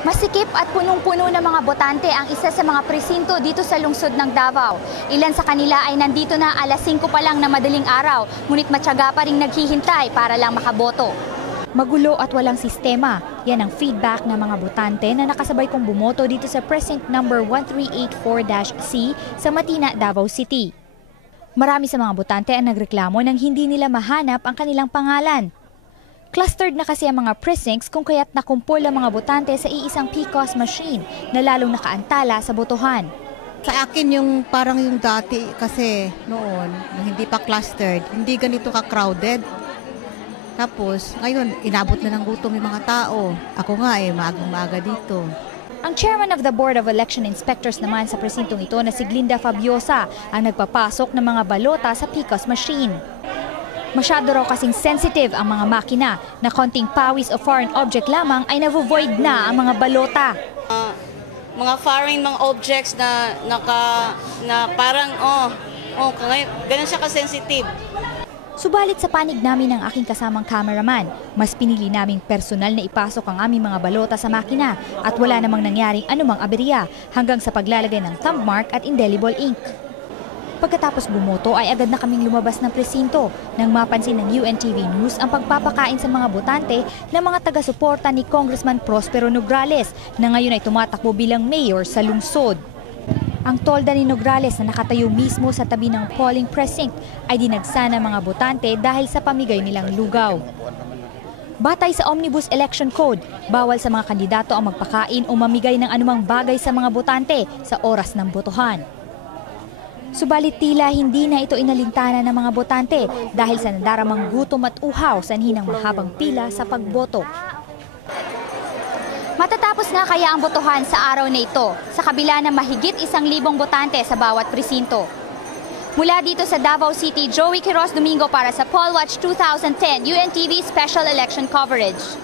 Masikip at punong-puno ng mga botante ang isa sa mga presinto dito sa lungsod ng Davao. Ilan sa kanila ay nandito na alas 5 pa lang na madaling araw, ngunit matyaga pa rin naghihintay para lang makaboto. Magulo at walang sistema. Yan ang feedback ng mga botante na nakasabay kong bumoto dito sa precinct number 1384-C sa Matina, Davao City. Marami sa mga botante ang nagreklamo nang hindi nila mahanap ang kanilang pangalan. Clustered na kasi ang mga precincts kung kaya't nakumpol ang mga botante sa iisang PCOS machine na lalong nakaantala sa botohan. Sa akin yung parang yung dati kasi noon, yung hindi pa clustered, hindi ganito ka-crowded. Tapos ngayon, inabot na ng gutom yung mga tao. Ako nga maagang-maaga dito. Ang chairman of the Board of Election Inspectors naman sa presintong ito na si Glinda Fabiosa ang nagpapasok ng mga balota sa PCOS machine. Masyado raw kasing sensitive ang mga makina na konting pawis o foreign object lamang ay navo-void na ang mga balota. Mga foreign mga objects na parang ganun siya ka-sensitive. Subalit sa panig namin ng aking kasamang cameraman, mas pinili naming personal na ipasok ang aming mga balota sa makina at wala namang nangyaring anumang aberya hanggang sa paglalagay ng thumb mark at indelible ink. Pagkatapos bumoto ay agad na kaming lumabas ng presinto nang mapansin ng UNTV News ang pagpapakain sa mga botante ng mga taga-suporta ni Congressman Prospero Nograles na ngayon ay tumatakbo bilang mayor sa lungsod. Ang tolda ni Nograles na nakatayo mismo sa tabi ng polling precinct ay dinagsa ng mga botante dahil sa pamigay nilang lugaw. Batay sa Omnibus Election Code, bawal sa mga kandidato ang magpakain o mamigay ng anumang bagay sa mga botante sa oras ng botohan. Subalit tila hindi na ito inalintana ng mga botante dahil sa nadaramang gutom at uhaw sanhi ng mahabang pila sa pagboto. Matatapos nga kaya ang botohan sa araw na ito sa kabila ng mahigit 1,000 botante sa bawat presinto. Mula dito sa Davao City, Joey Quiroz Domingo para sa Poll Watch 2010 UNTV Special Election Coverage.